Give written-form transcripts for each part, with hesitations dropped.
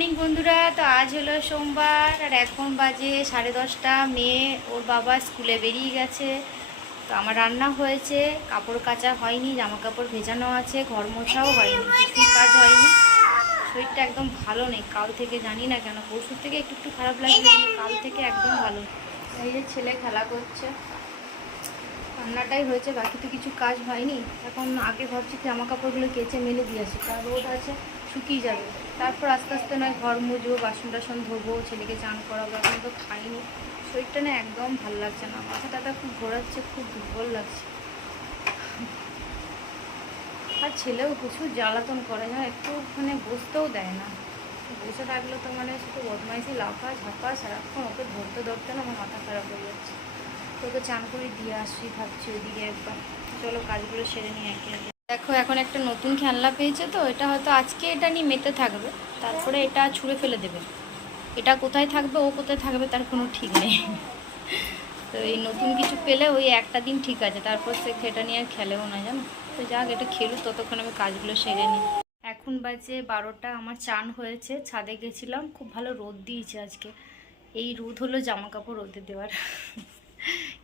Morning বন্ধুরা। তো আজ হলো সোমবার আর এখন বাজে 10:30। মেয়ে ওর বাবা স্কুলে বেরিয়ে গেছে। তো আমার রান্না হয়েছে, কাপড় কাচা হয়নি, জামা কাপড় ভেজানো আছে, ঘর মোছাও হয়নি, কিছুই কাজ হয়নি। শরীরটা একদম ভালো নেই কাল থেকে, জানি না কেন। পরশুর থেকে একটু একটু খারাপ লাগছে, কিন্তু কাল থেকে একদম ভালো। এই যে ছেলে খেলা করছে, রান্নাটাই হয়েছে, বাকি তো কিছু কাজ হয়নি। এখন আগে ভাবছি জামা কাপড়গুলো কেচে মেলে দিয়ে আসি, কারণ রোদ আছে, শুকিয়ে যাবে। তারপর আস্তে আস্তে নয় ঘর মুছবো, বাসন টাসন ধোবো, ছেলেকে চান করাবো। এখন তো খাইনি, শরীরটা না একদম ভালো লাগছে না, মাথা টাথা খুব ঘোরাচ্ছে, খুব দুর্বল লাগছে। আর ছেলেও প্রচুর জ্বালাতন করে না, একটু মানে বসতেও দেয় না। বসে থাকলে তো মানে শুধু বদমাইশি, লাফা ঝাপা সারাক্ষণ। ওকে ধরতে ধরতে না আমার মাথা খারাপ হয়ে যাচ্ছে। তোকে চান করে দিয়ে আসি ভাবছি ওইদিকে একবার। চলো কাজগুলো সেরে নিই একে একে। দেখো এখন একটা নতুন খেলনা পেয়েছে, তো এটা হয়তো আজকে এটা নিয়ে মেতে থাকবে, তারপরে এটা ছুঁড়ে ফেলে দেবে। এটা কোথায় থাকবে, ও কোথায় থাকবে তার কোনো ঠিক নেই। তো এই নতুন কিছু পেলে ওই একটা দিন ঠিক আছে, তারপর সে এটা নিয়ে আর খেলেও না, জানো। তো যাক, এটা খেলুক, ততক্ষণ আমি কাজগুলো সেরে নিই। এখন বাজে 12টা, আমার চান হয়েছে, ছাদে গেছিলাম, খুব ভালো রোদ দিয়েছে আজকে। এই রোদ হলো জামা কাপড় রোদে দেওয়ার।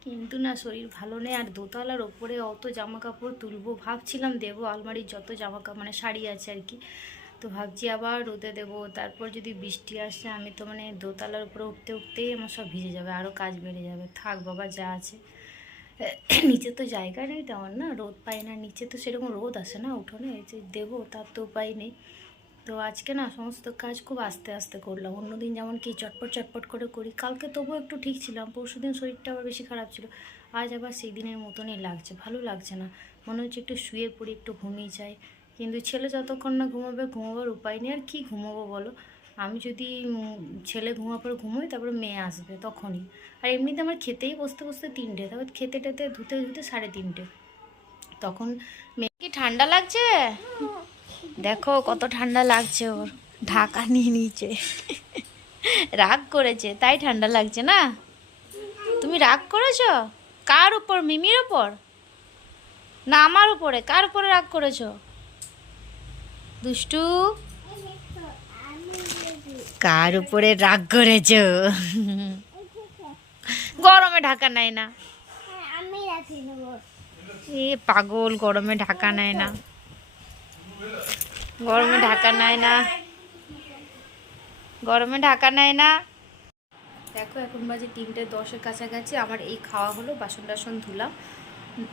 কিন্তু না, শরীর ভালো নেই। আর দোতলার ওপরে অত জামা কাপড় তুলবো, ভাবছিলাম দেবো, আলমারির যত জামা কাপড় মানে শাড়ি আছে আর কি। তো ভাবছি আবার রোদে দেবো, তারপর যদি বৃষ্টি আসে আমি তো মানে দোতলার উপরে উঠতে উঠতেই আমার সব ভিজে যাবে, আরও কাজ বেড়ে যাবে। থাক বাবা, যা আছে। নিচে তো জায়গা নেই তেমন, না রোদ পাই না, নিচে তো সেরকম রোদ আসে না উঠোনে, যে দেবো তার তো উপায় নেই। তো আজকে না সমস্ত কাজ খুব আস্তে আস্তে করলাম। অন্যদিন যেমন কি চটপট চটপট করে করি, কালকে তবুও একটু ঠিক ছিলাম, পরশুদিন শরীরটা আবার বেশি খারাপ ছিল। আজ আবার সেই দিনের মতনই লাগছে, ভালো লাগছে না। মনে হচ্ছে একটু শুয়ে পড়ি, একটু ঘুমিয়ে যাই। কিন্তু ছেলে যতক্ষণ না ঘুমাবে, ঘুমাবার উপায় নেই। আর কি ঘুমাবো বলো, আমি যদি ছেলে ঘুমার পরে ঘুমোই, তারপরে মেয়ে আসবে তখনই। আর এমনিতে আমার খেতেই বসতে বসতে 3টে, তারপর খেতে টেতে ধুতে ধুতে 3:30। তখন মেয়ে কি ঠান্ডা লাগছে, দেখো কত ঠান্ডা লাগছে ওর, ঢাকা নিয়ে নিচে। রাগ করেছে তাই ঠান্ডা লাগছে না। তুমি রাগ করেছো কার উপর, মিমির উপর না আমার উপরে? কার উপরে রাগ করেছো দুষ্টু? কার উপরে রাগ করেছো? গরমে ঢাকা নেয় না। এ পাগল, গরমে ঢাকা নেয় না, গরমে ঢাকা নেয় না, গরমে ঢাকা নেয় না। দেখো এখন বাজে 3:10 কাছাকাছি। আমার এই খাওয়া হলো, বাসন টাসন ধুলাম।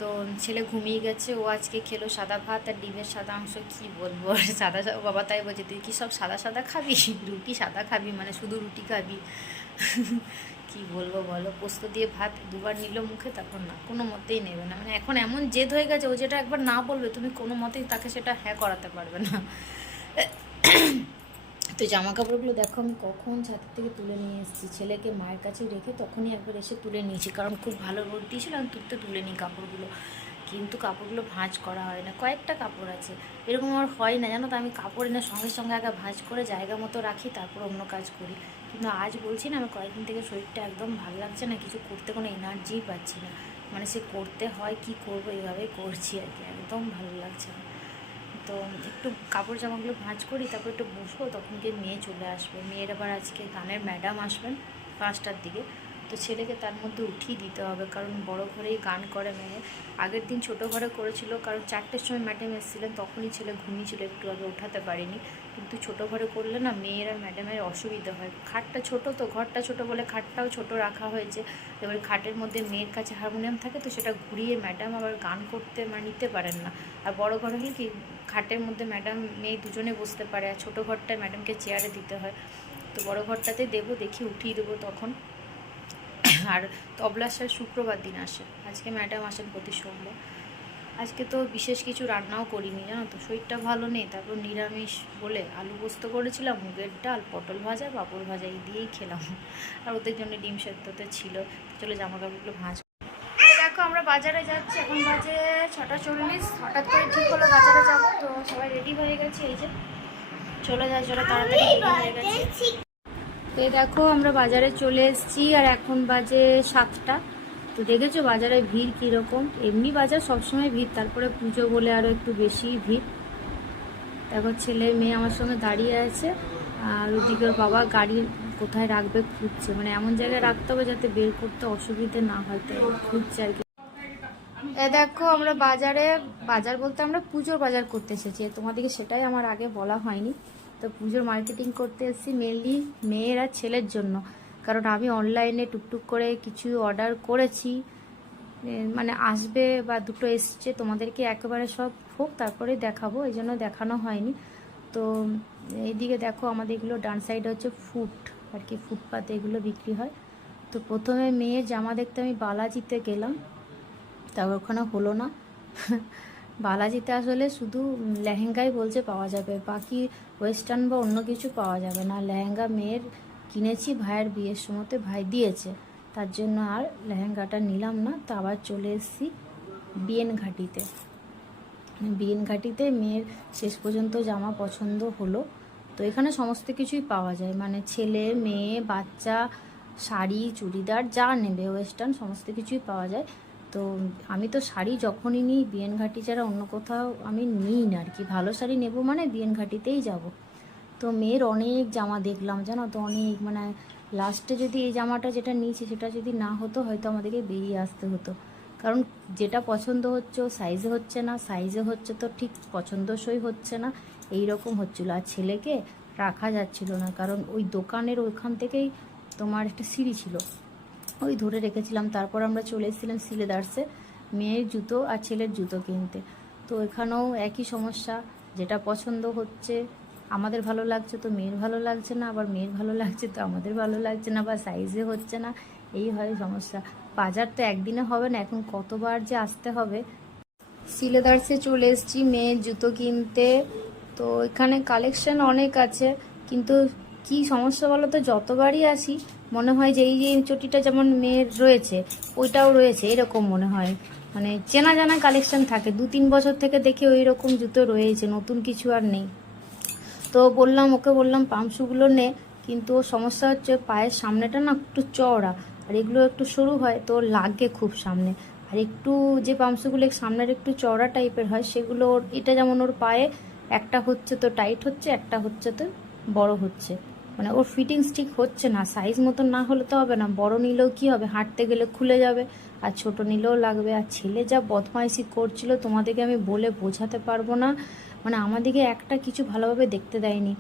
তো ছেলে ঘুমিয়ে গেছে, ও আজকে খেলো সাদা ভাত আর ডিমের সাদা অংশ। কি বলবো, সাদা বাবা তাই বলছে, তুই কি সব সাদা সাদা খাবি, রুটি সাদা খাবি, মানে শুধু রুটি খাবি? কি বলবো বলো, পোস্ত দিয়ে ভাত দুবার নিল মুখে, তখন না, কোনো মতেই নেবে না। মানে এখন এমন জেদ হয়ে গেছে, ও যেটা একবার না বলবে তুমি কোনো মতেই তাকে সেটা হ্যাঁ করাতে পারবে না। তো জামা কাপড়গুলো দেখো আমি কখন ছাদের থেকে তুলে নিয়ে এসেছি, ছেলেকে মায়ের কাছে রেখে তখনই একবার এসে তুলে নিয়েছি, কারণ খুব ভালো রোদ দিয়েছিল, আমি তুলে নিই কাপড়গুলো। কিন্তু কাপড়গুলো ভাঁজ করা হয় না, কয়েকটা কাপড় আছে, এরকম আমার হয় না জানো তো। আমি কাপড় এনে সঙ্গে সঙ্গে আগে ভাঁজ করে জায়গা মতো রাখি, তারপর অন্য কাজ করি। কিন্তু আজ বলছি না, আমি কয়েকদিন থেকে শরীরটা একদম ভালো লাগছে না, কিছু করতে কোনো এনার্জিই পাচ্ছি না। মানে সে করতে হয় কি করবো, এইভাবেই করছি আর কি, একদম ভালো লাগছে না। তো একটু কাপড় জামাগুলো ভাঁজ করি, তারপর একটু বসবো, তখন গিয়ে মেয়ে চলে আসবে। মেয়ের আবার আজকে গানের ম্যাডাম আসবেন 5টার দিকে। তো ছেলেকে তার মধ্যে উঠিয়ে দিতে হবে, কারণ বড় ঘরেই গান করে মেয়ে। আগের দিন ছোটো ঘরে করেছিল, কারণ 4টের সময় ম্যাডাম এসেছিলেন, তখনই ছেলে ঘুমিয়েছিল, একটু আগে উঠাতে পারিনি। কিন্তু ছোটো ঘরে করলে না মেয়ের আর ম্যাডামের অসুবিধা হয়। খাটটা ছোটো, তো ঘরটা ছোটো বলে খাটটাও ছোট রাখা হয়েছে। এবার খাটের মধ্যে মেয়ের কাছে হারমোনিয়াম থাকে, তো সেটা ঘুরিয়ে ম্যাডাম আবার গান করতে মানে নিতে পারেন না। আর বড় ঘরে হলে কি, খাটের মধ্যে ম্যাডাম মেয়ে দুজনে বসতে পারে, আর ছোটো ঘরটায় ম্যাডামকে চেয়ারে দিতে হয়। তো বড় ঘরটাতে দেবো, দেখি উঠিয়ে দেবো তখন। আর তবলা স্যার শুক্রবার দিন আসে, আজকে ম্যাডাম আসেন প্রতি সোমবার। আজকে তো বিশেষ কিছু রান্নাও করিনি জানো তো, শরীরটা ভালো নেই। তারপর নিরামিষ বলে আলু পোস্ত করেছিলাম, মুগের ডাল, পটল ভাজা, পাঁপড় ভাজা, এই দিয়েই খেলাম। আর ওদের জন্য ডিম সেদ্ধতে ছিল। চলো জামা কাপড়গুলো ভাঁজ। দেখো আমরা বাজারে যাচ্ছি, এখন বাজে 6:40। হঠাৎ করে ঠিক হলো বাজারে যাবো, তো সবাই রেডি হয়ে গেছে। এই যে চলে তাড়াতাড়ি রেডি হয়ে গেছে। তো দেখো আমরা বাজারে চলে এসেছি, আর এখন বাজে 7টা। তো দেখেছো বাজারে ভিড় কীরকম, এমনি বাজার সবসময় ভিড়, তারপরে পুজো বলে আরও একটু বেশি ভিড়। দেখো ছেলে মেয়ে আমার সঙ্গে দাঁড়িয়ে আছে, আর ওদিকে ওর বাবা গাড়ি কোথায় রাখবে খুঁজছে, মানে এমন জায়গায় রাখতে হবে যাতে বের করতে অসুবিধে না হয়, তো খুঁজছে আর কি। দেখো আমরা বাজার বলতে আমরা পুজোর বাজার করতে এসেছি, তোমাদেরকে সেটাই আমার আগে বলা হয়নি। তো পুজোর মার্কেটিং করতে এসেছি মেনলি মেয়ের আর ছেলের জন্য, কারণ আমি অনলাইনে টুকটুক করে কিছু অর্ডার করেছি, মানে আসবে বা দুটো এসছে, তোমাদেরকে একেবারে সব হোক তারপরে দেখাবো, এই জন্য দেখানো হয়নি। তো এইদিকে দেখো আমাদের এগুলো ডান সাইডে হচ্ছে ফুড আর কি, ফুটপাতে এগুলো বিক্রি হয়। তো প্রথমে মেয়ের জামা দেখতে আমি বালাজিতে গেলাম, তারপর ওখানে হলো না। বালাজিতে আসলে শুধু লেহেঙ্গাই বলছে পাওয়া যাবে, বাকি ওয়েস্টার্ন বা অন্য কিছু পাওয়া যাবে না। লেহেঙ্গা মেয়ের কিনেছি, ভাইয়ের বিয়ের সময়তে ভাই দিয়েছে, তার জন্য আর লেহেঙ্গাটা নিলাম না। তো আবার চলে এসেছি বিএনঘাটিতে। বিএনঘাটিতে মেয়ের শেষ পর্যন্ত জামা পছন্দ হলো। তো এখানে সমস্ত কিছুই পাওয়া যায়, মানে ছেলে মেয়ে বাচ্চা, শাড়ি চুড়িদার যা নেবে ওয়েস্টার্ন সমস্ত কিছুই পাওয়া যায়। তো আমি তো শাড়ি যখনই নিই বিএনঘাটি ছাড়া অন্য কোথাও আমি নিই না আর কি, ভালো শাড়ি নেব মানে বিএনঘাটিতেই যাব। তো মেয়ের অনেক জামা দেখলাম জানো তো, অনেক, মানে লাস্টে যদি এই জামাটা যেটা নিয়েছি সেটা যদি না হতো হয়তো আমাদেরকে বেরিয়ে আসতে হতো, কারণ যেটা পছন্দ হচ্ছে ও সাইজে হচ্ছে না, সাইজে হচ্ছে তো ঠিক পছন্দসই হচ্ছে না, এই রকম হচ্ছিলো। আর ছেলেকে রাখা যাচ্ছিল না, কারণ ওই দোকানের ওইখান থেকেই তোমার একটা সিঁড়ি ছিল, ওই ধরে রেখেছিলাম। তারপর আমরা চলে এসেছিলাম সিলেদার্সে মেয়ের জুতো আর ছেলের জুতো কিনতে। তো এখানেও একই সমস্যা, যেটা পছন্দ হচ্ছে আমাদের ভালো লাগছে তো মেয়ের ভালো লাগছে না, আবার মেয়ের ভালো লাগছে তো আমাদের ভালো লাগছে না, বা সাইজে হচ্ছে না, এই হয় সমস্যা। বাজার তো একদিনে হবে না, এখন কতবার যে আসতে হবে। সিলেদার্সে চলে এসেছি মেয়ের জুতো কিনতে। তো এখানে কালেকশন অনেক আছে, কিন্তু কি সমস্যা বলো তো, যতবারই আসি মনে হয় যে এই চটিটা যেমন মেয়ের রয়েছে ওইটাও রয়েছে, এরকম মনে হয়, মানে চেনা জানা কালেকশন থাকে, 2-3 বছর থেকে দেখে ওই রকম জুতো রয়েছে, নতুন কিছু আর নেই। তো ওকে বললাম পামশুগুলো নে, কিন্তু ওর সমস্যা হচ্ছে পায়ের সামনেটা না একটু চওড়া, আর এগুলো একটু সরু হয় তো লাগে খুব সামনে। আর একটু যে পামশুগুলো সামনের একটু চওড়া টাইপের হয় সেগুলো এটা যেমন ওর পায়ে একটা হচ্ছে তো টাইট হচ্ছে, একটা হচ্ছে তো বড় হচ্ছে, মানে ওর ফিটিংস ঠিক হচ্ছে না, সাইজ মতন না হলে তো হবে না, বড় নিলেও কি হবে, হাঁটতে গেলে খুলে যাবে, আর ছোট নিলেও লাগবে। আর ছেলে যা বদমাইশি করছিল তোমাদেরকে আমি বলে বোঝাতে পারবো না, মানে আমাদেরকে একটা কিছু ভালোভাবে দেখতে দেয়নি,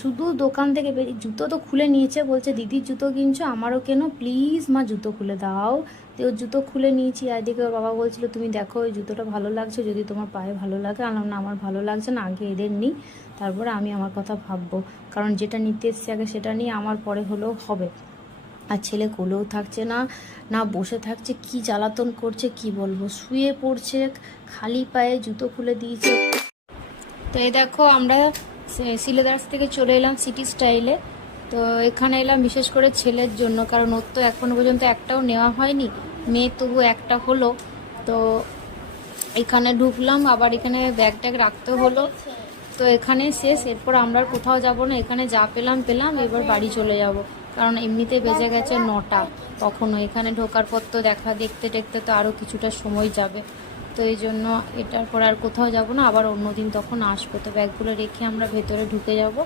শুধু দোকান থেকে জুতো তো খুলে নিয়েছে, বলছে দিদির জুতো কিনছো আমারও কেন, প্লিজ মা জুতো খুলে দাও। তো ওর জুতো খুলে নিয়েছি, আর এদিকে ওর বাবা বলছিল তুমি দেখো ওই জুতোটা ভালো লাগছে, যদি তোমার পায়ে ভালো লাগে। আনলাম না, আমার ভালো লাগছে না, আগে এদের নিই তারপরে আমি আমার কথা ভাববো, কারণ যেটা নিতে এসছি আগে সেটা নিয়ে আমার পরে হলেও হবে। আর ছেলে কোলেও থাকছে না, না বসে থাকছে, কি জ্বালাতন করছে কি বলবো, শুয়ে পড়ছে খালি পায়ে, জুতো খুলে দিয়েছে। তো এই দেখো আমরা সিলেদার্স থেকে চলে এলাম সিটি স্টাইলে। তো এখানে এলাম বিশেষ করে ছেলের জন্য, কারণ ওর তো এখনো পর্যন্ত একটাও নেওয়া হয়নি, মেয়ে তবু একটা হলো। তো এখানে ঢুকলাম, আবার এখানে ব্যাগ ট্যাগ রাখতে হলো। তো এখানে শেষ, এরপর আমরা আর কোথাও যাব না, এখানে যা পেলাম এবার বাড়ি চলে যাব, কারণ এমনিতে বেজে গেছে 9টা। কখনো এখানে ঢোকার পর তো দেখতে তো আরও কিছুটা সময় যাবে, তো এই জন্য এটার পর আর কোথাও যাব না, আবার অন্যদিন তখন আসবো। তো ব্যাগগুলো রেখে আমরা ভেতরে ঢুকে যাব।